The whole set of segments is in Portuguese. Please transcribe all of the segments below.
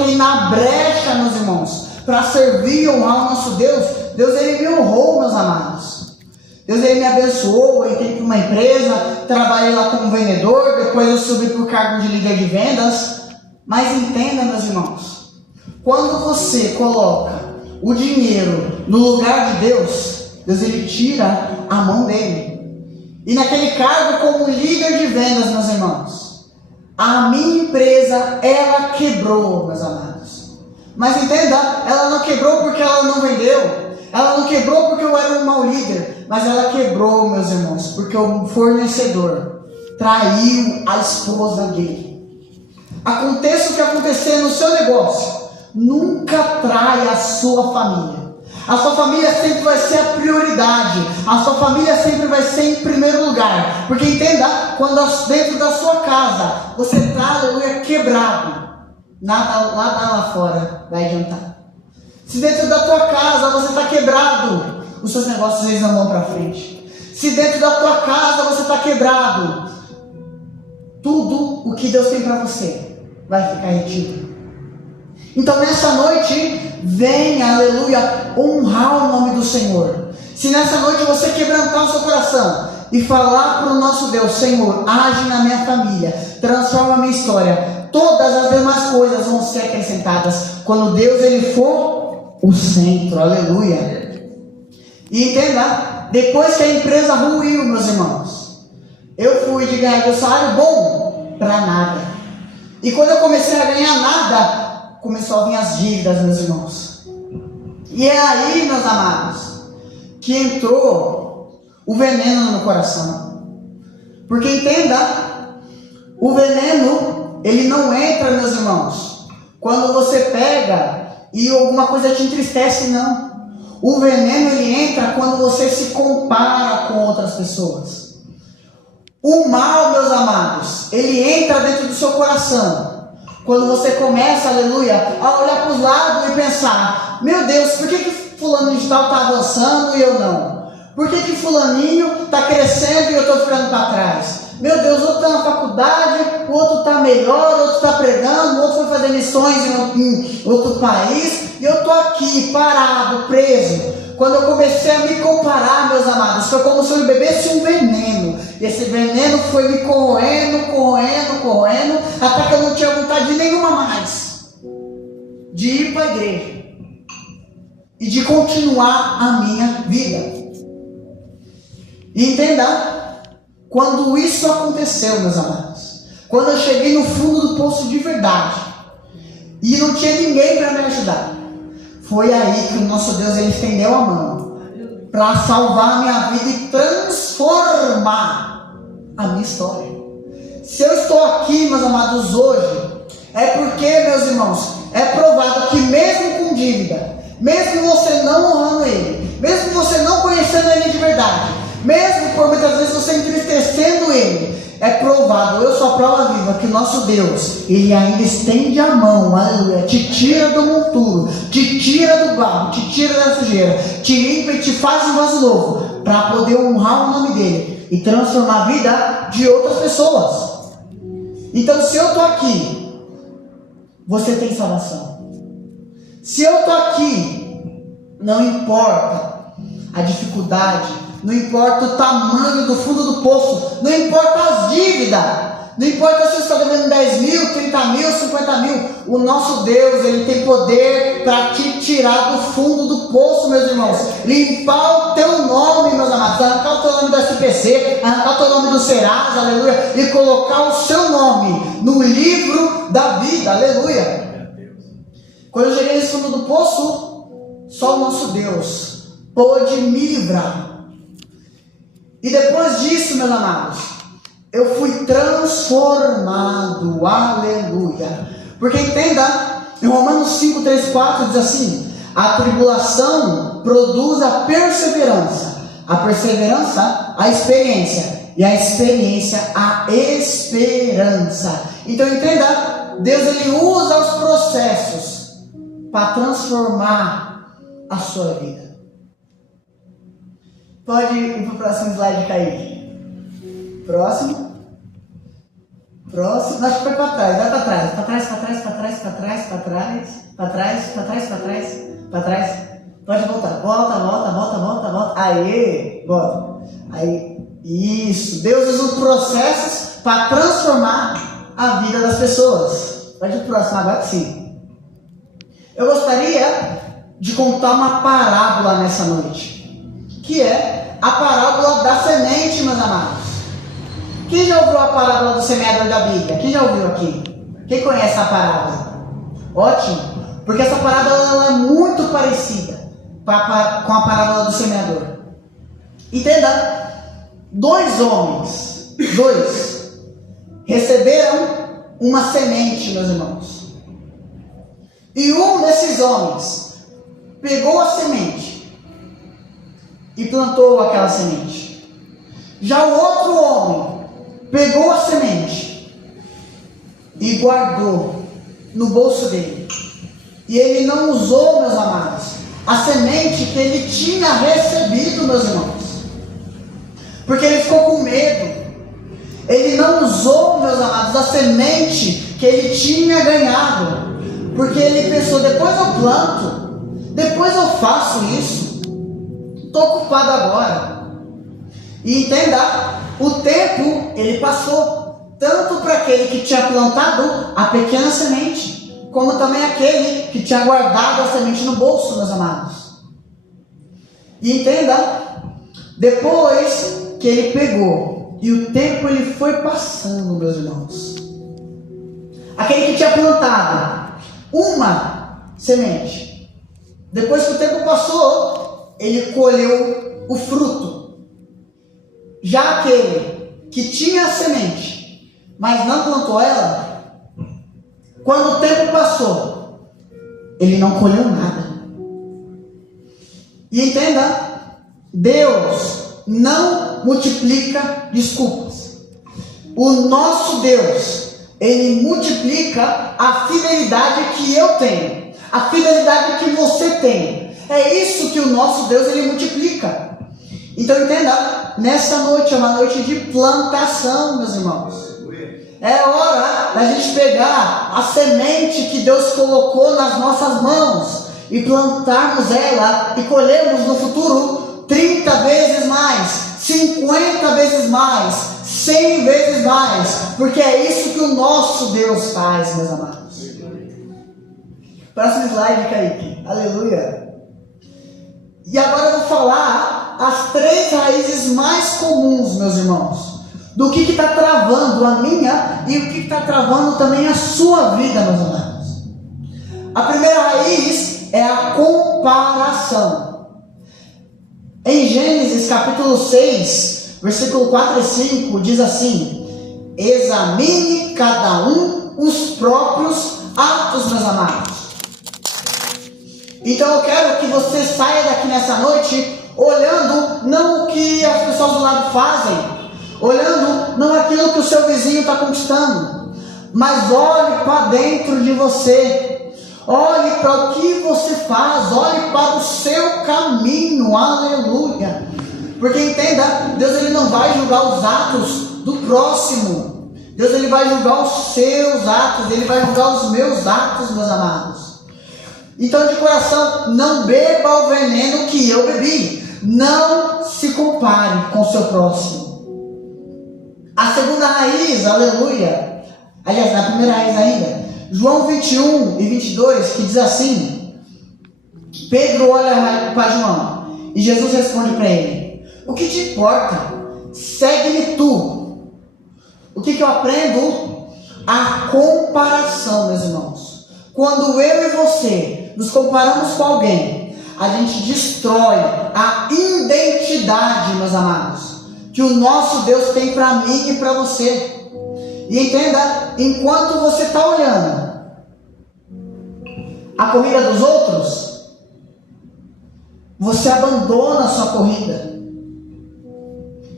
coloquei na brecha, meus irmãos, para servir e honrar o nosso Deus, Deus ele me honrou, meus amados. Deus ele me abençoou, eu entrei para uma empresa, trabalhei lá como vendedor, depois eu subi para o cargo de líder de vendas. Mas entenda, meus irmãos, quando você coloca o dinheiro no lugar de Deus, Deus ele tira a mão dele. E naquele cargo como líder de vendas, meus irmãos, a minha empresa, ela quebrou, meus amados. Mas entenda, ela não quebrou porque ela não vendeu. Ela não quebrou porque eu era um mau líder. Mas ela quebrou, meus irmãos, porque o fornecedor traiu a esposa dele. Aconteça o que acontecer no seu negócio, nunca traia a sua família. A sua família sempre vai ser a prioridade. A sua família sempre vai ser em primeiro lugar. Porque entenda, quando dentro da sua casa você está, aleluia, quebrado, nada lá fora vai adiantar. Se dentro da tua casa você está quebrado, os seus negócios eles não vão para frente. Se dentro da tua casa você está quebrado, tudo o que Deus tem para você vai ficar retido. Então nessa noite, venha, aleluia, honrar o nome do Senhor. Se nessa noite você quebrantar o seu coração e falar para o nosso Deus: Senhor, age na minha família, transforma a minha história, todas as demais coisas vão ser acrescentadas quando Deus ele for o centro, aleluia. E entenda, depois que a empresa ruiu, meus irmãos, eu fui de ganhar meu salário bom para nada. E quando eu comecei a ganhar nada, começou a vir as dívidas, meus irmãos. E é aí, meus amados, que entrou o veneno no coração. Porque entenda, o veneno, ele não entra, meus irmãos, quando você pega e alguma coisa te entristece, não. O veneno, ele entra quando você se compara com outras pessoas. O mal, meus amados, ele entra dentro do seu coração quando você começa, aleluia, a olhar para os lados e pensar: meu Deus, por que fulano de tal está avançando e eu não? Por que fulaninho está crescendo e eu estou ficando para trás? Meu Deus, o outro está na faculdade, o outro está melhor, o outro está pregando, o outro foi fazer missões em outro país e eu estou aqui, parado, preso. Quando eu comecei a me comparar, meus amados, foi como se eu bebesse um veneno. E esse veneno foi me corroendo, até que eu não tinha vontade nenhuma mais de ir para a igreja e de continuar a minha vida. E entenda, quando isso aconteceu, meus amados, quando eu cheguei no fundo do poço de verdade e não tinha ninguém para me ajudar, foi aí que o nosso Deus ele estendeu a mão para salvar a minha vida e transformar a minha história. Se eu estou aqui, meus amados, hoje, é porque, meus irmãos, é provado que mesmo com dívida, mesmo você não honrando Ele, mesmo você não conhecendo Ele de verdade, mesmo por muitas vezes você entristecendo Ele, é provado, eu sou a prova viva, que o nosso Deus, Ele ainda estende a mão, aleluia, te tira do monturo, te tira do barro, te tira da sujeira, te limpa e te faz um vaso novo, para poder honrar o nome dEle e transformar a vida de outras pessoas. Então, se eu estou aqui, você tem salvação. Se eu estou aqui, não importa a dificuldade, não importa o tamanho do fundo do poço, não importa as dívidas, não importa se você está devendo 10 mil, 30 mil, 50 mil, o nosso Deus, Ele tem poder para te tirar do fundo do poço, meus irmãos, limpar o teu nome, meus amados, arrancar o teu nome do SPC, arrancar o teu nome do Serasa, aleluia, e colocar o seu nome no livro da vida, aleluia. Quando eu cheguei nesse fundo do poço, só o nosso Deus pôde me livrar. E depois disso, meus amados, eu fui transformado, aleluia. Porque entenda, em Romanos 5, 3, 4 diz assim: a tribulação produz a perseverança, a experiência, e a experiência a esperança. Então entenda, Deus ele usa os processos para transformar a sua vida. Pode ir para o próximo slide, Kaique. Próximo. Próximo, acho que foi para trás, vai para trás, para trás, para trás, para trás, para trás, para trás, para trás, para trás, para trás, para trás. Pode voltar, volta. Aí, volta. Aí, isso. Deus usa os processos para transformar a vida das pessoas. Pode ir pro próximo, agora sim. Eu gostaria de contar uma parábola nessa noite, que é a parábola da semente, meus amados. Quem já ouviu a parábola do semeador da Bíblia? Quem já ouviu aqui? Quem conhece a parábola? Ótimo, porque essa parábola ela é muito parecida com a parábola do semeador. Entenda, dois homens receberam uma semente, meus irmãos. E um desses homens pegou a semente e plantou aquela semente. Já o outro homem pegou a semente e guardou no bolso dele. E ele não usou, meus amados, a semente que ele tinha recebido, meus irmãos. Porque ele ficou com medo. Ele não usou, meus amados, a semente que ele tinha ganhado. Porque ele pensou, depois eu planto, depois eu faço isso. Estou ocupado agora. E entenda, o tempo ele passou, tanto para aquele que tinha plantado a pequena semente, como também aquele que tinha guardado a semente no bolso, meus amados. E entenda, depois que ele pegou, e o tempo ele foi passando, meus irmãos, aquele que tinha plantado uma semente, depois que o tempo passou, ele colheu o fruto. Já aquele que tinha a semente, mas não plantou ela, quando o tempo passou, ele não colheu nada. E entenda, Deus não multiplica desculpas. O nosso Deus, Ele multiplica a fidelidade que eu tenho, a fidelidade que você tem. É isso que o nosso Deus, Ele multiplica. Então entenda, nessa noite é uma noite de plantação, meus irmãos. É hora da gente pegar a semente que Deus colocou nas nossas mãos e plantarmos ela e colhermos no futuro 30 vezes mais, 50 vezes mais, 100 vezes mais, porque é isso que o nosso Deus faz, meus amados. Próximo slide, Kaique. Aleluia. E agora eu vou falar as 3 raízes mais comuns, meus irmãos, do que está travando a minha e o que está travando também a sua vida, meus amados. A primeira raiz é a comparação. Em Gênesis capítulo 6, versículo 4 e 5, diz assim: examine cada um os próprios atos, meus amados. Então eu quero que você saia daqui nessa noite olhando não o que as pessoas do lado fazem, olhando não aquilo que o seu vizinho está conquistando, mas olhe para dentro de você, olhe para o que você faz, olhe para o seu caminho, aleluia. Porque entenda, Deus ele não vai julgar os atos do próximo, Deus ele vai julgar os seus atos, ele vai julgar os meus atos, meus amados. Então de coração, não beba o veneno que eu bebi. Não se compare com o seu próximo. A segunda raiz, aleluia. Aliás, na primeira raiz ainda, João 21 e 22, que diz assim: Pedro olha para João e Jesus responde para ele: o que te importa? Segue-me tu. O que eu aprendo? A comparação, meus irmãos. Quando eu e você nos comparamos com alguém, a gente destrói a identidade, meus amados, que o nosso Deus tem para mim e para você. E entenda, enquanto você está olhando a corrida dos outros, você abandona a sua corrida.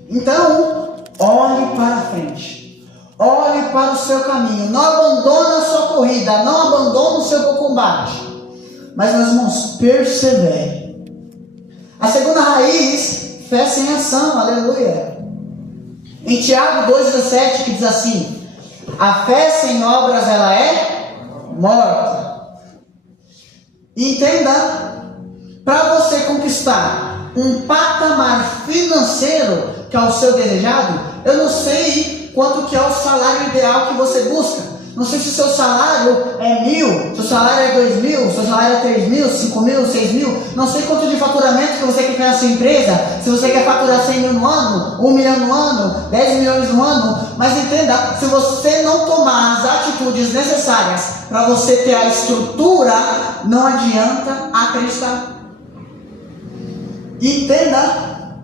Então, olhe para frente. Olhe para o seu caminho. Não abandone a sua corrida. Não abandone o seu combate. Mas, meus irmãos, persevere. A segunda raiz, fé sem ação. Aleluia. Em Tiago 2,17, que diz assim: A fé sem obras, ela é morta. Entenda, para você conquistar um patamar financeiro que é o seu desejado, eu não sei quanto que é o salário ideal que você busca. Não sei se o seu salário é 1.000, se o salário é 2.000, se o salário é 3.000, 5.000, 6.000. Não sei quanto de faturamento que você quer ter na sua empresa. Se você quer faturar 100 mil no ano, 1 milhão no ano, 10 milhões no ano. Mas entenda, se você não tomar as atitudes necessárias para você ter a estrutura, não adianta acreditar. Entenda,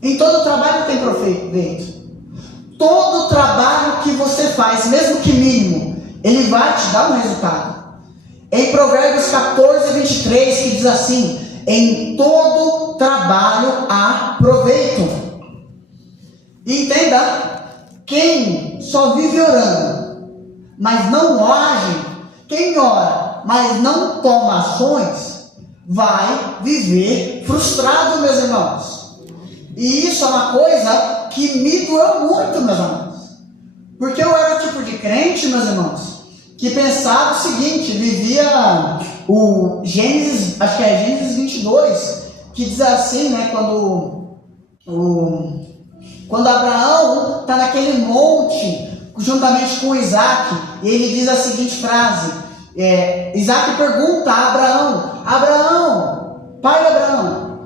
em todo trabalho tem proveito. Todo trabalho que você faz, mesmo que mínimo, ele vai te dar um resultado. Em Provérbios 14, 23, que diz assim: em todo trabalho há proveito. Entenda, quem só vive orando, mas não age, quem ora, mas não toma ações, vai viver frustrado, meus irmãos. E isso é uma coisa que me doeu muito, meus amados. Porque eu era o tipo de crente, meus irmãos, que pensava o seguinte, vivia o Gênesis, acho que é Gênesis 22, que diz assim, né, quando Abraão está naquele monte, juntamente com Isaac, e ele diz a seguinte frase, Isaac pergunta a Abraão, pai Abraão,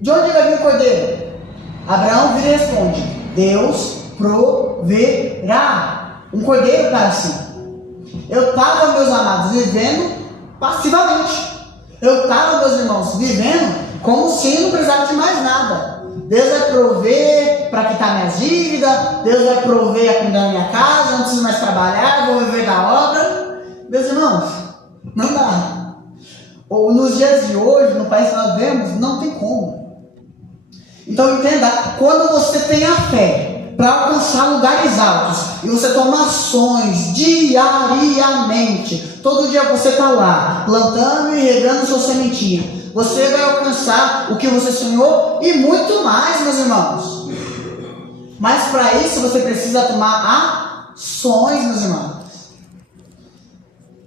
de onde vai vir o cordeiro? Abraão vira e responde: Deus proverá um cordeiro para si. Eu estava, meus amados, vivendo passivamente. Eu estava, meus irmãos, vivendo como se não precisasse de mais nada. Deus vai prover para quitar minhas dívidas, Deus vai prover a comida na minha casa, não preciso mais trabalhar, vou viver da obra. Meus irmãos, não dá. Ou nos dias de hoje, no país que nós vivemos, não tem como. Então entenda, quando você tem a fé para alcançar lugares altos e você toma ações diariamente, todo dia você está lá plantando e regando sua sementinha, você vai alcançar o que você sonhou e muito mais, meus irmãos. Mas para isso você precisa tomar ações, meus irmãos.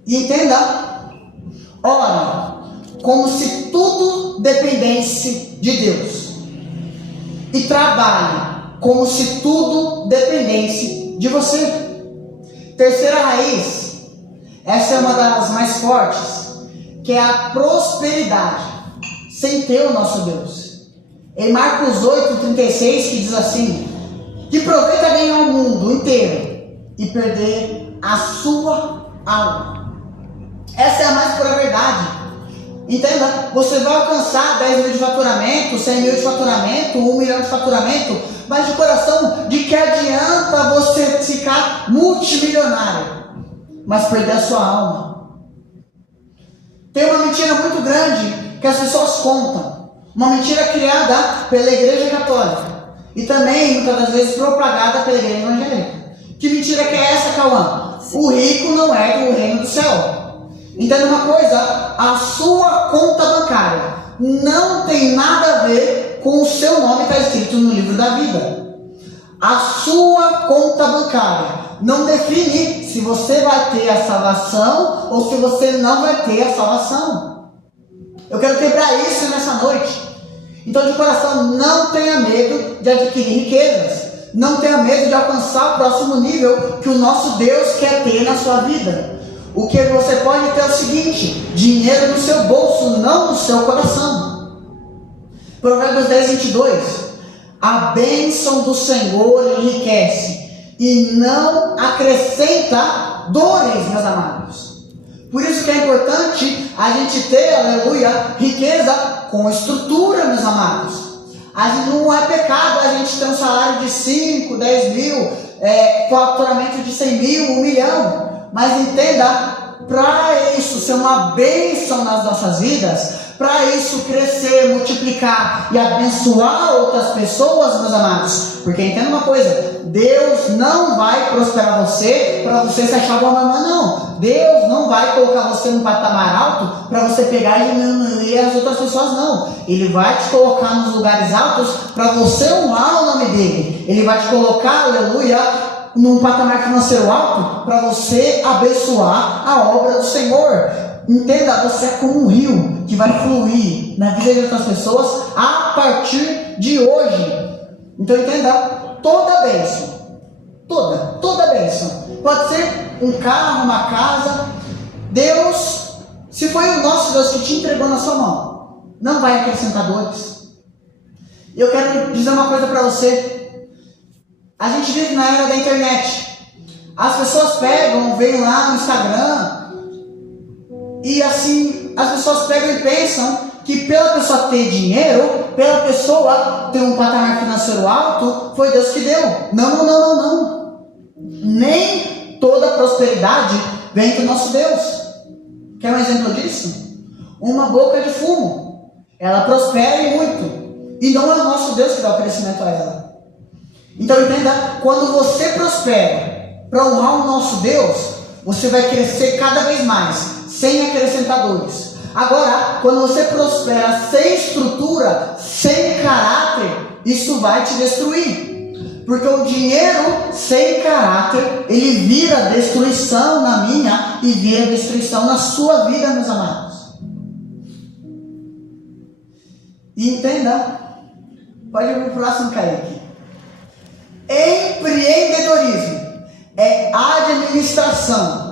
E entenda, ora como se tudo dependesse de Deus. E trabalhe como se tudo dependesse de você. Terceira raiz, essa é uma das mais fortes, que é a prosperidade, sem ter o nosso Deus. Em Marcos 8:36, que diz assim: que proveita ganhar o mundo inteiro e perder a sua alma. Essa é a mais pura verdade. Entenda, você vai alcançar 10 mil de faturamento, 100 mil de faturamento, 1 milhão de faturamento, mas de coração, de que adianta você ficar multimilionário, mas perder a sua alma? Tem uma mentira muito grande que as pessoas contam, uma mentira criada pela Igreja Católica e também, muitas das vezes, propagada pela Igreja Evangélica. Que mentira que é essa, Cauã? O rico não é do reino do céu. Entenda uma coisa, a sua conta bancária não tem nada a ver com o seu nome que está escrito no livro da vida. A sua conta bancária não define se você vai ter a salvação ou se você não vai ter a salvação. Eu quero quebrar isso nessa noite. Então, de coração, não tenha medo de adquirir riquezas. Não tenha medo de alcançar o próximo nível que o nosso Deus quer ter na sua vida. O que você pode ter é o seguinte: dinheiro no seu bolso, não no seu coração. Provérbios 10:22. A bênção do Senhor enriquece e não acrescenta dores, meus amados. Por isso que é importante a gente ter, aleluia, riqueza com estrutura, meus amados. Não é pecado a gente ter um salário de 5, 10 mil, faturamento de 100 mil, 1 milhão. Mas entenda, para isso ser uma bênção nas nossas vidas, para isso crescer, multiplicar e abençoar outras pessoas, meus amados. Porque entenda uma coisa, Deus não vai prosperar você para você se achar bom, não. Deus não vai colocar você num patamar alto para você pegar e diminuir as outras pessoas, não. Ele vai te colocar nos lugares altos para você honrar o nome dele. Ele vai te colocar, aleluia, num patamar financeiro alto para você abençoar a obra do Senhor. Entenda, você é como um rio que vai fluir na vida de outras pessoas a partir de hoje. Então entenda, toda bênção, toda bênção, pode ser um carro, uma casa, Deus, se foi o nosso Deus que te entregou na sua mão, não vai acrescentar dores. E eu quero dizer uma coisa para você. A gente vive na era da internet. As pessoas pegam, veem lá no Instagram, e assim, as pessoas pegam e pensam que pela pessoa ter dinheiro, pela pessoa ter um patamar financeiro alto, foi Deus que deu. Não. Nem toda prosperidade vem do nosso Deus. Quer um exemplo disso? Uma boca de fumo. Ela prospera e muito. E não é o nosso Deus que dá o crescimento a ela. Então entenda, quando você prospera para honrar o nosso Deus, você vai crescer cada vez mais, sem acrescentadores. Agora, quando você prospera sem estrutura, sem caráter, isso vai te destruir. Porque o dinheiro sem caráter, ele vira destruição na minha e vira destruição na sua vida, meus amados. E entenda, pode ir para o próximo, Kaique. Empreendedorismo é administração.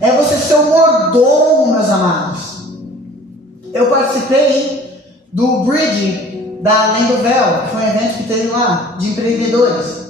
É você ser um mordomo, meus amados. Eu participei do Bridge da Além do Véu, que foi um evento que teve lá, de empreendedores.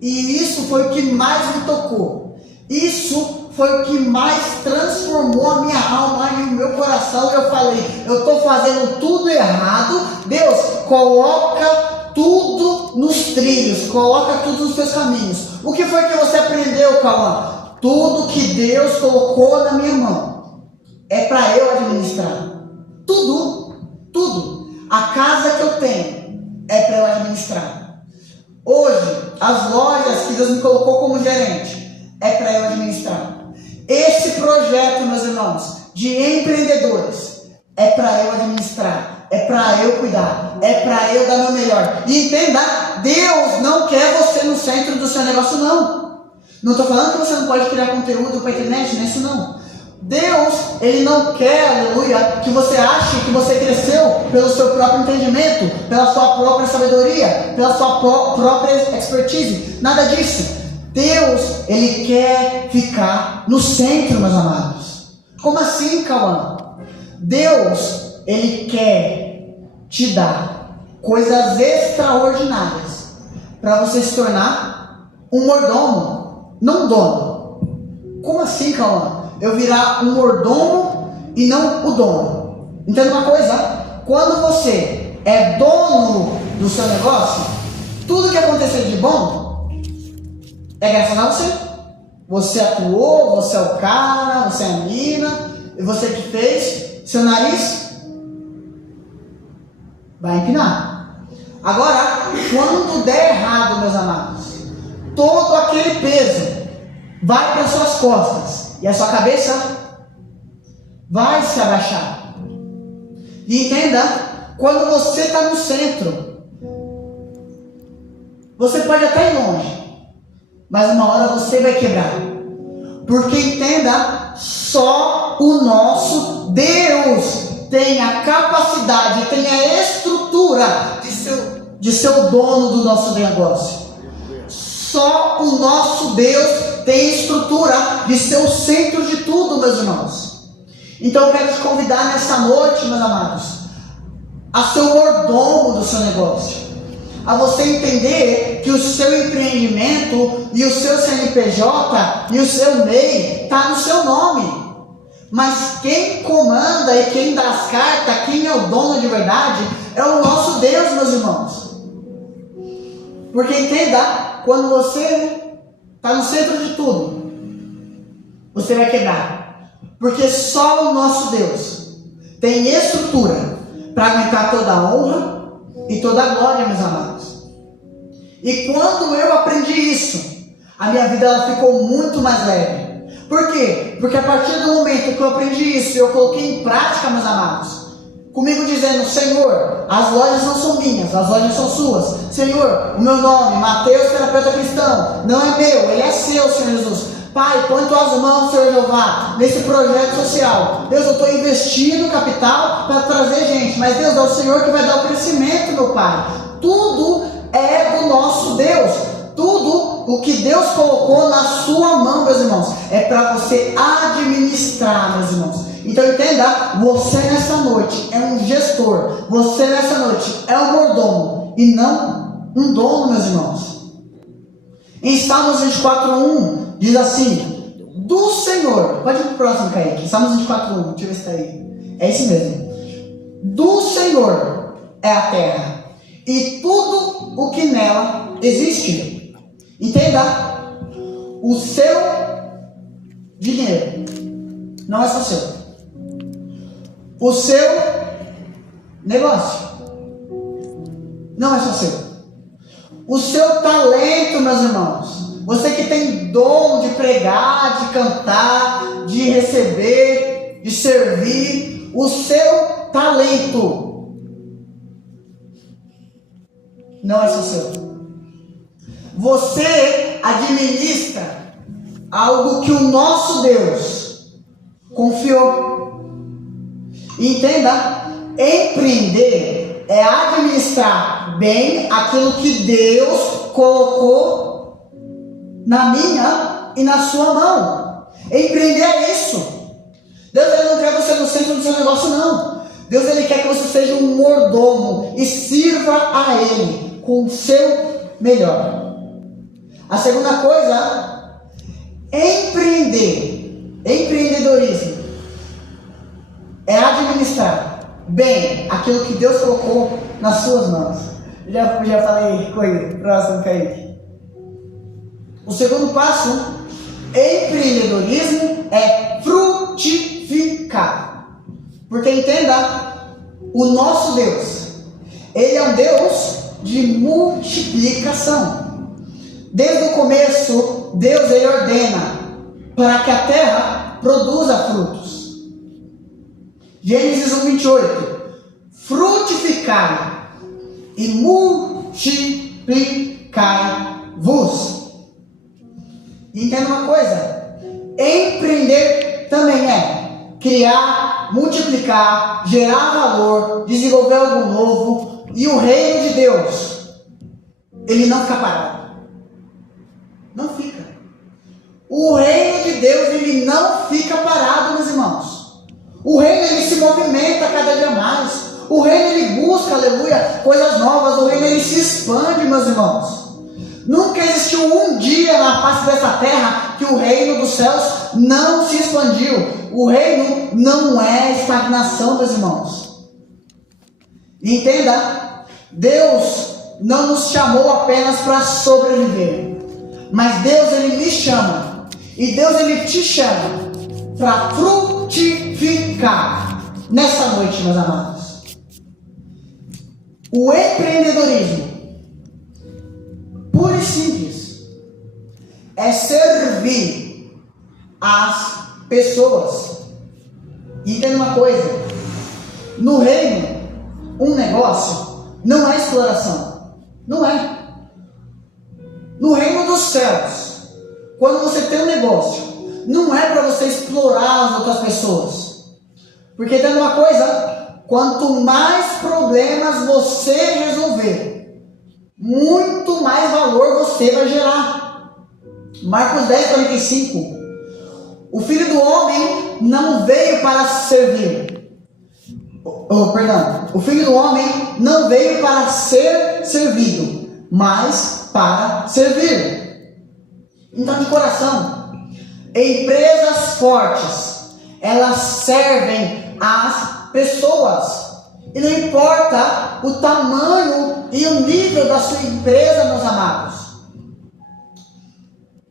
E isso foi o que mais me tocou. Isso foi o que mais transformou a minha alma e o meu coração. Eu falei, eu estou fazendo tudo errado. Deus, coloca tudo nos trilhos, coloca tudo nos seus caminhos. O que foi que você aprendeu, Cauã? Tudo que Deus colocou na minha mão é para eu administrar. Tudo. A casa que eu tenho é para eu administrar. Hoje, as lojas que Deus me colocou como gerente é para eu administrar. Esse projeto, meus irmãos, de empreendedores é para eu administrar, é para eu cuidar, é para eu dar meu melhor. E entenda, Deus não quer você no centro do seu negócio, não. Não estou falando que você não pode criar conteúdo para a internet, não é isso não. Deus, Ele não quer, aleluia, que você ache que você cresceu pelo seu próprio entendimento, pela sua própria sabedoria, pela sua própria expertise. Nada disso. Deus, Ele quer ficar no centro, meus amados. Como assim, Cauã? Deus, Ele quer te dar coisas extraordinárias para você se tornar um mordomo, não um dono. Como assim, Cauã? Eu virar um mordomo e não o dono. Entenda uma coisa? Quando você é dono do seu negócio, tudo que acontecer de bom é graças a você. Você atuou, você é o cara, você é a mina, e você que fez. Seu nariz vai empinar. Agora, quando der errado, meus amados, todo aquele peso vai para suas costas e a sua cabeça vai se abaixar. E entenda, quando você está no centro, você pode até ir longe, mas uma hora você vai quebrar. Porque entenda, só o nosso Deus tem a capacidade, tem a estrutura de ser o dono do nosso negócio. Só o nosso Deus tem estrutura de ser o centro de tudo, meus irmãos. Então eu quero te convidar nessa noite, meus amados, a ser o mordomo do seu negócio. A você entender que o seu empreendimento e o seu CNPJ e o seu MEI está no seu nome. Mas quem comanda e quem dá as cartas, quem é o dono de verdade, é o nosso Deus, meus irmãos. Porque entenda, quando você está no centro de tudo, você vai quebrar. Porque só o nosso Deus tem estrutura para aguentar toda a honra e toda a glória, meus amados. E quando eu aprendi isso, a minha vida ela ficou muito mais leve. Por quê? Porque a partir do momento que eu aprendi isso e eu coloquei em prática, meus amados, comigo dizendo: Senhor, as lojas não são minhas, as lojas são suas. Senhor, o meu nome, Mateus, terapeuta cristão, não é meu, ele é seu, Senhor Jesus. Pai, põe tuas mãos, Senhor Jeová, nesse projeto social. Deus, eu estou investindo capital para trazer gente, mas Deus, é o Senhor que vai dar o crescimento, meu Pai. Tudo é do nosso Deus. Tudo o que Deus colocou na sua mão, meus irmãos, é para você administrar, meus irmãos. Então entenda, você nessa noite é um gestor, você nessa noite é um mordomo e não um dono, meus irmãos. Em Salmos 24:1 diz assim: do Senhor, pode ir para o próximo, Kaique. Salmos 24:1, deixa eu ver se está aí. É esse mesmo. Do Senhor é a terra e tudo o que nela existe. Entenda, o seu dinheiro não é só seu. O seu negócio não é só seu. O seu talento, meus irmãos, você que tem dom de pregar, de cantar, de receber, de servir, o seu talento não é só seu. Você administra algo que o nosso Deus confiou. Entenda, empreender é administrar bem aquilo que Deus colocou na minha e na sua mão. Empreender é isso. Deus, ele não quer você no centro do seu negócio, não. Deus, ele quer que você seja um mordomo e sirva a Ele com o seu melhor. A segunda coisa, empreendedorismo é administrar bem aquilo que Deus colocou nas suas mãos. Já falei coisa, próximo, Kaique. O segundo passo, empreendedorismo é frutificar. Porque entenda, o nosso Deus, ele é um Deus de multiplicação. Desde o começo, Deus, ele ordena para que a terra produza frutos. Gênesis 1:28. Frutificai e multiplicai-vos. Entenda uma coisa, empreender também é criar, multiplicar, gerar valor, desenvolver algo novo. E o reino de Deus, ele não fica parado. Não fica. O reino de Deus, ele não fica parado, meus irmãos. O reino, ele se movimenta cada dia mais. O reino, ele busca, aleluia, coisas novas. O reino, ele se expande, meus irmãos. Nunca existiu um dia na face dessa terra que o reino dos céus não se expandiu. O reino não é estagnação, meus irmãos. Entenda, Deus não nos chamou apenas para sobreviver. Mas Deus, ele me chama. E Deus, ele te chama para frutificar nessa noite, meus amados. O empreendedorismo, puro e simples, é servir as pessoas. E entenda uma coisa, no reino, um negócio não é exploração. Não é. No reino dos céus, quando você tem um negócio, não é para você explorar as outras pessoas. Porque tem uma coisa, quanto mais problemas você resolver, muito mais valor você vai gerar. Marcos 10:45. O Filho do Homem não veio para servir. O Filho do Homem não veio para ser servido, mas para servir. Então, de coração, empresas fortes, elas servem as pessoas. E não importa o tamanho e o nível da sua empresa, meus amados.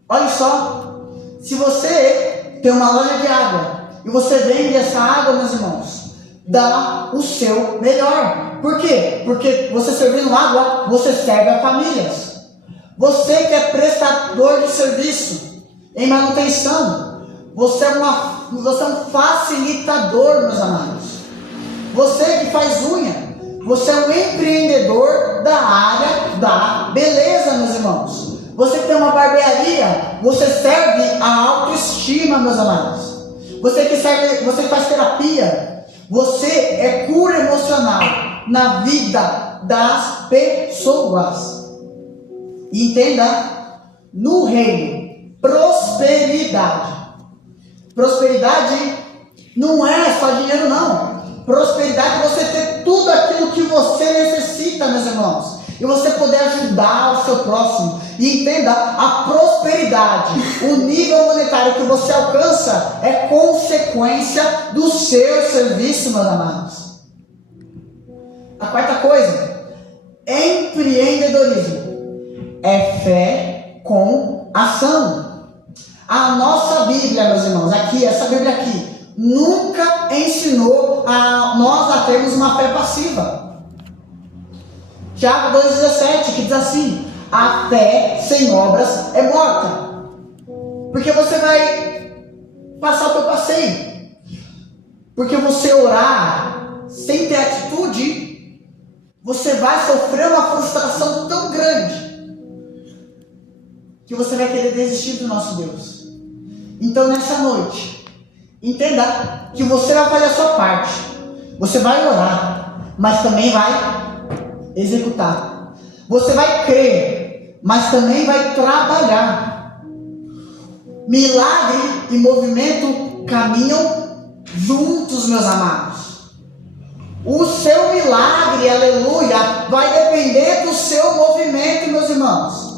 Olha só, se você tem uma loja de água e você vende essa água, meus irmãos, dá o seu melhor. Por quê? Porque você servindo água, você serve a famílias. Você que é prestador de serviço em manutenção, você é um facilitador, meus amados. Você que faz unha, você é um empreendedor da área da beleza, meus irmãos. Você que tem uma barbearia, você serve a autoestima, meus amados. Você que faz terapia, você é cura emocional na vida das pessoas. E entenda, no reino, prosperidade. Prosperidade não é só dinheiro, não. Prosperidade é você ter tudo aquilo que você necessita, meus irmãos. E você poder ajudar o seu próximo. E entenda, a prosperidade, o nível monetário que você alcança é consequência do seu serviço, meus amados. A quarta coisa, empreendedorismo. É fé com ação. A nossa Bíblia, meus irmãos, aqui, essa Bíblia aqui, nunca ensinou a nós a termos uma fé passiva. Tiago 2,17, que diz assim: a fé sem obras é morta. Porque você vai passar o teu passeio. Porque você orar sem ter atitude, você vai sofrer uma frustração tão grande que você vai querer desistir do nosso Deus. Então nessa noite, entenda que você vai fazer a sua parte. Você vai orar, mas também vai executar. Você vai crer, mas também vai trabalhar. Milagre e movimento caminham juntos, meus amados. O seu milagre, aleluia, vai depender do seu movimento, meus irmãos.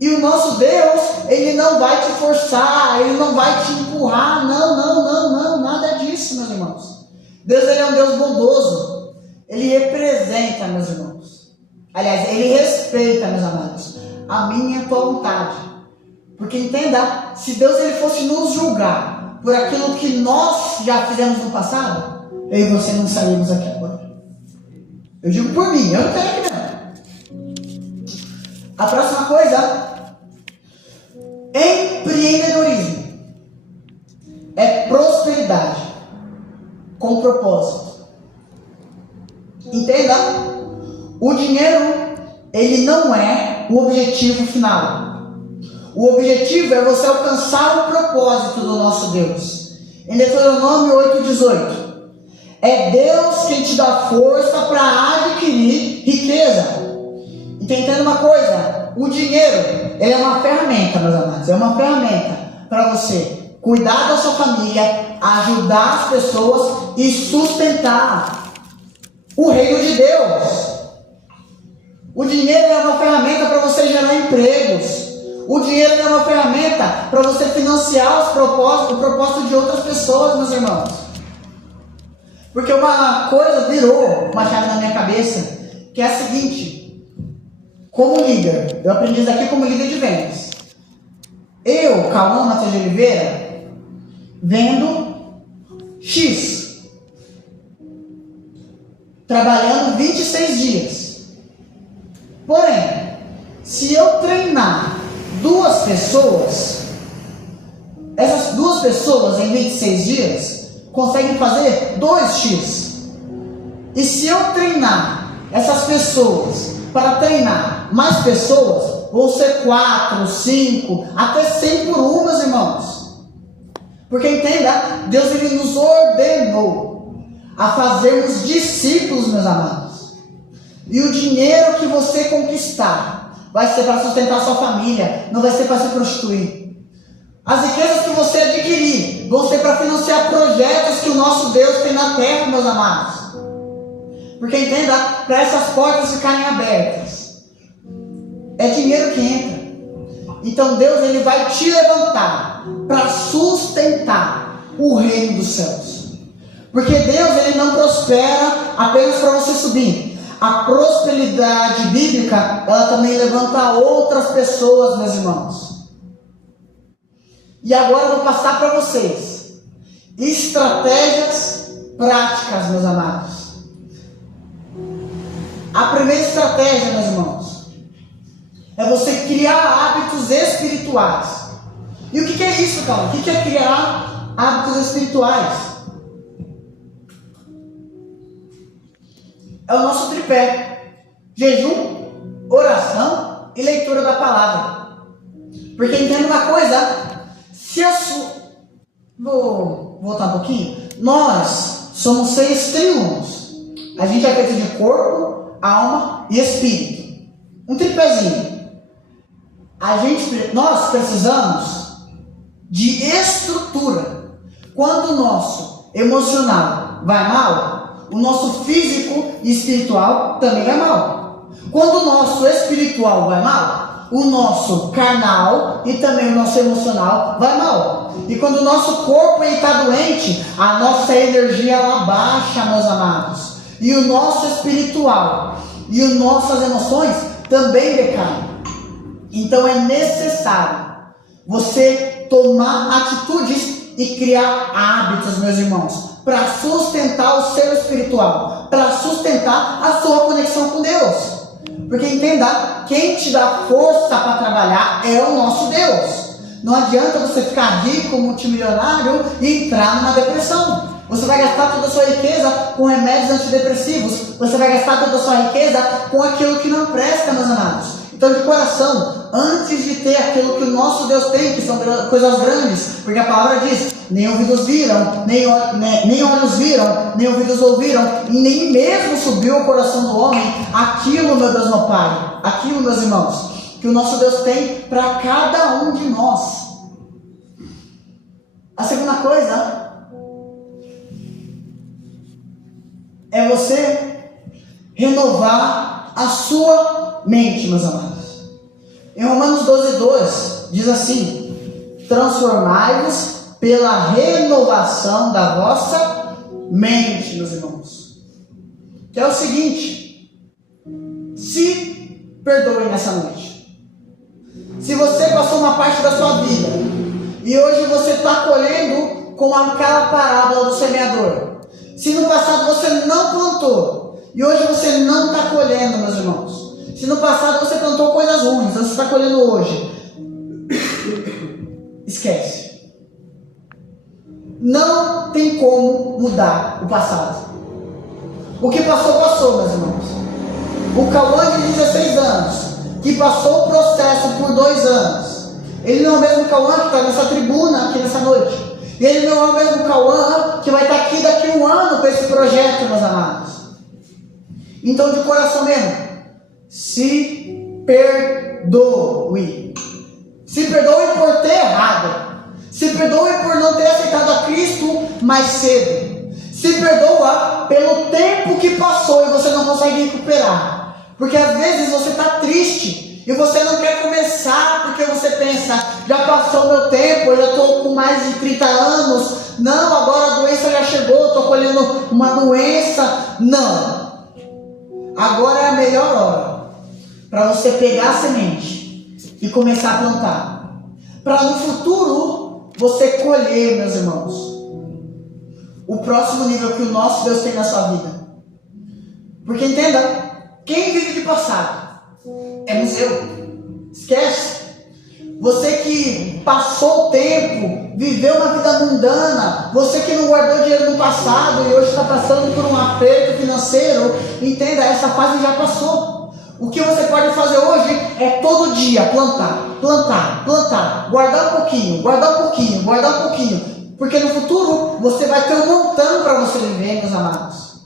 E o nosso Deus, Ele não vai te forçar, Ele não vai te empurrar, não, nada disso, meus irmãos. Deus, Ele é um Deus bondoso. Ele representa, meus irmãos. Aliás, Ele respeita, meus amados, a minha e a tua vontade. Porque entenda, se Deus Ele fosse nos julgar por aquilo que nós já fizemos no passado, eu e você não saímos aqui agora. Eu digo por mim, eu não quero aqui não. A próxima coisa, empreendedorismo. É prosperidade com propósito. Entenda, o dinheiro, ele não é o objetivo final. O objetivo é você alcançar o propósito do nosso Deus. Em Deuteronômio 8,18. É Deus quem te dá força para adquirir riqueza. Entendendo uma coisa, o dinheiro, ele é uma ferramenta, meus amados, é uma ferramenta para você cuidar da sua família, ajudar as pessoas e sustentar o reino de Deus. O dinheiro é uma ferramenta para você gerar empregos. O dinheiro é uma ferramenta para você financiar o propósito de outras pessoas, meus irmãos. Porque uma coisa virou uma chave na minha cabeça, que é a seguinte: como líder, eu aprendi isso aqui como líder de vendas. Eu, Cauã Matheus de Oliveira, vendo X, trabalhando 26 dias. Porém, se eu treinar duas pessoas, essas duas pessoas em 26 dias conseguem fazer 2x. E se eu treinar essas pessoas para treinar mais pessoas, vão ser 4, 5, até 100 por um, meus irmãos. Porque entenda, Deus ele nos ordenou a fazermos discípulos, meus amados. E o dinheiro que você conquistar vai ser para sustentar a sua família, não vai ser para se prostituir. As riquezas que você adquirir vão ser para financiar projetos que o nosso Deus tem na terra, meus amados. Porque entenda, para essas portas ficarem abertas, é dinheiro que entra. Então Deus ele vai te levantar para sustentar o reino dos céus. Porque Deus ele não prospera apenas para você subir. A prosperidade bíblica, ela também levanta outras pessoas, meus irmãos. E agora eu vou passar para vocês estratégias práticas, meus amados. A primeira estratégia, meus irmãos, é você criar hábitos espirituais. E o que é isso, cara? O que é criar hábitos espirituais? é o nosso tripé: jejum, oração e leitura da palavra. Porque entenda uma coisa, vou voltar um pouquinho. Nós somos seres triunos. A gente é feito de corpo, alma e espírito. Um tripézinho. Nós precisamos de estrutura. Quando o nosso emocional vai mal, o nosso físico e espiritual também vai mal. Quando o nosso espiritual vai mal, o nosso carnal e também o nosso emocional vai mal. E quando o nosso corpo está doente, a nossa energia ela baixa, meus amados. E o nosso espiritual e as nossas emoções também decaem. Então é necessário você tomar atitudes e criar hábitos, meus irmãos, para sustentar o seu espiritual, para sustentar a sua conexão com Deus. Porque entenda, quem te dá força para trabalhar é o nosso Deus. Não adianta você ficar rico, multimilionário e entrar numa depressão. Você vai gastar toda a sua riqueza com remédios antidepressivos. Você vai gastar toda a sua riqueza com aquilo que não presta, meus amados. Então, de coração, antes de ter aquilo que o nosso Deus tem, que são coisas grandes, porque a palavra diz: nem ouvidos viram, nem olhos viram, nem ouvidos ouviram, e nem mesmo subiu ao coração do homem aquilo, meu Deus, meu Pai, aquilo, meus irmãos, que o nosso Deus tem para cada um de nós. A segunda coisa é você renovar a sua mente, meus amados. Em Romanos 12:2 diz assim: transformai-vos pela renovação da vossa mente, meus irmãos. Que é o seguinte: se perdoe nessa noite. Se você passou uma parte da sua vida e hoje você está colhendo com aquela parábola do semeador, se no passado você não plantou e hoje você não está colhendo, meus irmãos, se no passado você plantou coisas ruins, você está colhendo hoje, esquece. Não tem como mudar o passado. O que passou, passou, meus irmãos. O Cauã de 16 anos, que passou o processo por 2 anos, ele não é o mesmo Cauã que está nessa tribuna aqui nessa noite. E ele não é o mesmo Cauã que vai estar aqui daqui a 1 ano com esse projeto, meus amados. Então, de coração mesmo, se perdoe. Se perdoe por ter errado. Se perdoe por não ter aceitado a Cristo mais cedo. Se perdoa pelo tempo que passou e você não consegue recuperar. Porque às vezes você está triste e você não quer começar porque você pensa: já passou meu tempo, eu já estou com mais de 30 anos. Não, agora a doença já chegou, estou colhendo uma doença. Não. Agora é a melhor hora para você pegar a semente e começar a plantar. Para no futuro você colher, meus irmãos, o próximo nível que o nosso Deus tem na sua vida. Porque entenda, quem vive de passado é museu. Esquece. Você que passou o tempo, viveu uma vida mundana, você que não guardou dinheiro no passado e hoje está passando por um aperto financeiro, entenda, essa fase já passou. O que você pode fazer hoje é todo dia plantar, guardar um pouquinho, porque no futuro você vai ter um montão para você viver, meus amados.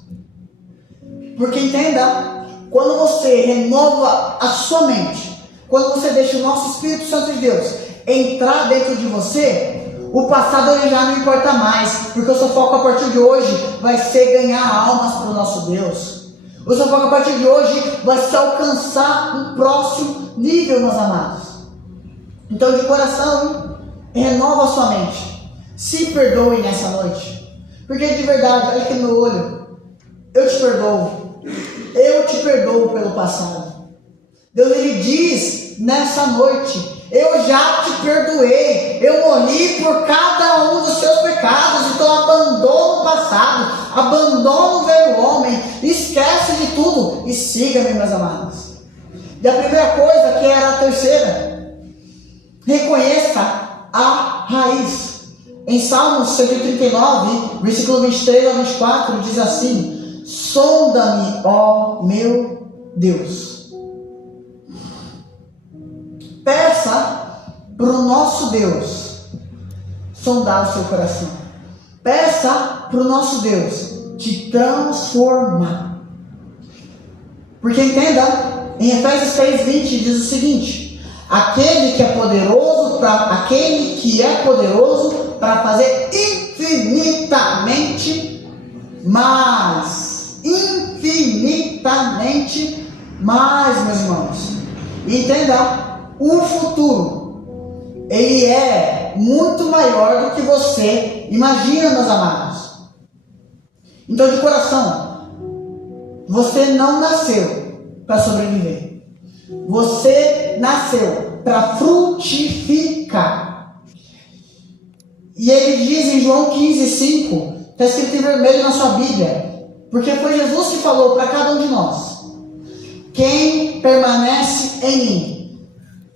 Porque entenda, quando você renova a sua mente, quando você deixa o nosso Espírito Santo de Deus entrar dentro de você, o passado ele já não importa mais, porque o seu foco a partir de hoje vai ser ganhar almas para o nosso Deus. O seu foco a partir de hoje vai ser alcançar um próximo nível, meus amados. Então, de coração, renova a sua mente. Se perdoe nessa noite. Porque de verdade, olha aqui no meu olho, eu te perdoo. Eu te perdoo pelo passado. Deus ele diz nessa noite: eu já te perdoei, eu morri por cada um dos seus pecados. Então abandona o passado, abandona o velho homem, esquece de tudo e siga-me, meus amados. E a primeira coisa, que era a terceira, reconheça a raiz. Em Salmos 139, versículo 23 a 24, diz assim: Sonda-me, ó meu Deus. Peça para o nosso Deus sondar o seu coração. Peça para o nosso Deus te transformar. Porque entenda, em Efésios 3:20 diz o seguinte: aquele que é poderoso para fazer infinitamente mais, meus irmãos. E entenda, o futuro, ele é muito maior do que você imagina, meus amados. Então, de coração, você não nasceu para sobreviver. Você nasceu para frutificar. E ele diz em João 15:5, está escrito em vermelho na sua Bíblia, porque foi Jesus que falou para cada um de nós: quem permanece em mim,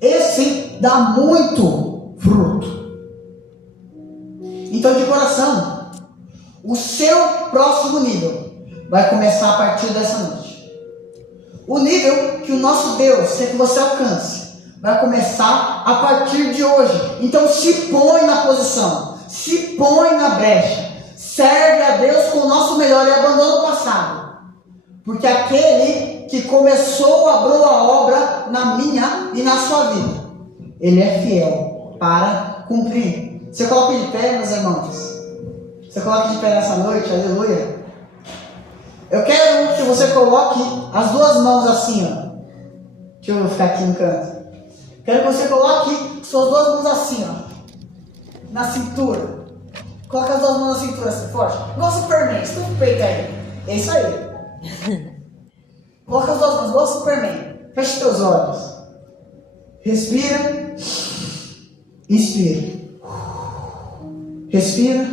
esse dá muito fruto. Então, de coração, o seu próximo nível vai começar a partir dessa noite. O nível que o nosso Deus quer que você alcance vai começar a partir de hoje. Então se põe na posição, se põe na brecha, serve a Deus com o nosso melhor e abandona o passado. Porque aquele que começou a boa obra na minha e na sua vida, ele é fiel para cumprir. Você coloca de pé, meus irmãos. Você coloca de pé nessa noite, aleluia. Eu quero que você coloque as duas mãos assim, ó. Deixa eu ficar aqui no canto. Quero que você coloque suas duas mãos assim, ó, na cintura. Coloca as duas mãos na cintura assim, forte. Igual o Superman, estufa o peito aí. É isso aí. Coloca as duas mãos, igual o Superman. Feche teus olhos. Respira. Inspira. Respira.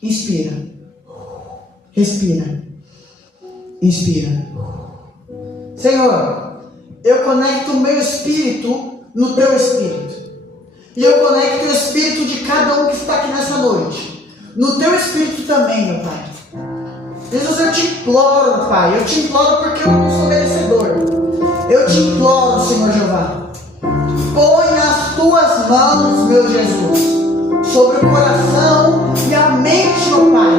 Inspira. Respira. Inspira. Senhor, eu conecto o meu espírito no teu espírito. E eu conecto o espírito de cada um que está aqui nessa noite no teu espírito também, meu Pai. Jesus, eu te imploro, Pai. Eu te imploro porque eu não sou merecedor. Eu te imploro, Senhor Jeová. Põe as tuas mãos, meu Jesus, sobre o coração e a mente, meu Pai,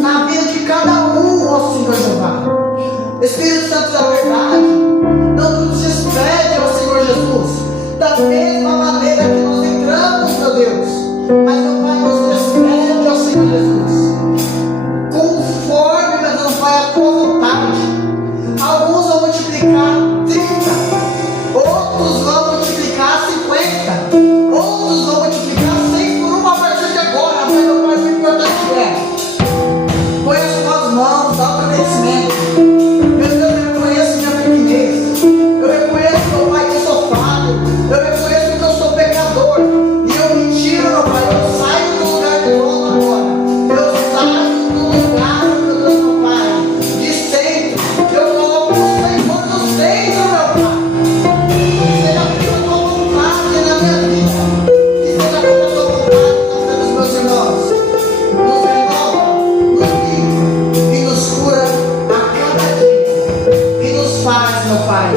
na vida de cada um, ó Senhor Jeová. Espírito Santo da verdade, não nos despede, ó Senhor Jesus, da mesma maneira que nós entramos, meu Deus, mas, meu Pai, nos despede, ó Senhor Jesus, conforme, meu Deus, Pai, a tua vontade. Alguns vão multiplicar 30, outros vão multiplicar 50, outros vão multiplicar 100 por uma a partir de agora, mas, meu Pai, o importante é: põe as tuas mãos, dá o agradecimento. Meu Deus, eu reconheço minha pequenez. Eu reconheço, meu Pai, que eu sou falho. Eu reconheço que eu sou pecador. E eu me tiro, meu Pai. Eu saio do lugar de dono agora. Eu saio do lugar, meu Deus, meu Pai, de centro. Eu coloco o Senhor no centro, meu Pai. Seja feita a tua vontade na minha vida. E seja feita a tua vontade na vida dos meus irmãos. Nos renova, nos livra e nos cura a cada dia. E nos faz, meu Pai,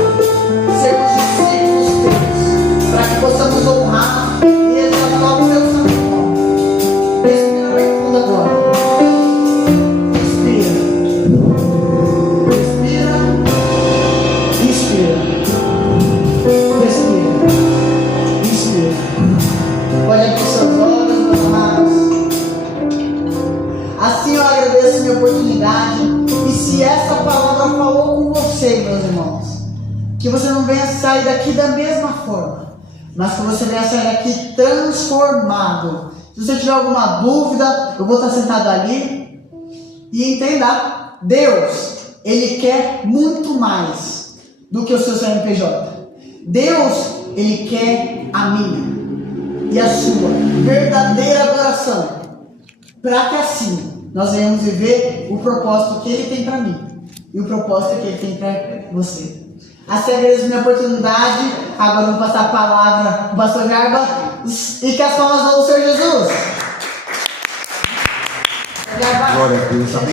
sermos discípulos teus, para que possamos honrar e exaltar o teu santo nome. Respira bem fundo agora. Respira. Respira. Inspira. Respira. Inspira. Olha aqui os seus olhos, meus amados. Assim eu agradeço a minha oportunidade. E se essa palavra falou com você, meus irmãos, que você não venha sair daqui da mesma forma, mas que você venha sair daqui transformado. Se você tiver alguma dúvida, eu vou estar sentado ali. E entenda, Deus, Ele quer muito mais do que o seu CNPJ. Deus, Ele quer a minha e a sua verdadeira adoração, para que assim nós venhamos viver o propósito que Ele tem para mim e o propósito que Ele tem para você. Assim agradeço a minha oportunidade. Agora vou passar a palavra para o pastor Jarba e que as palmas vão ao Senhor Jesus. Glória a Deus.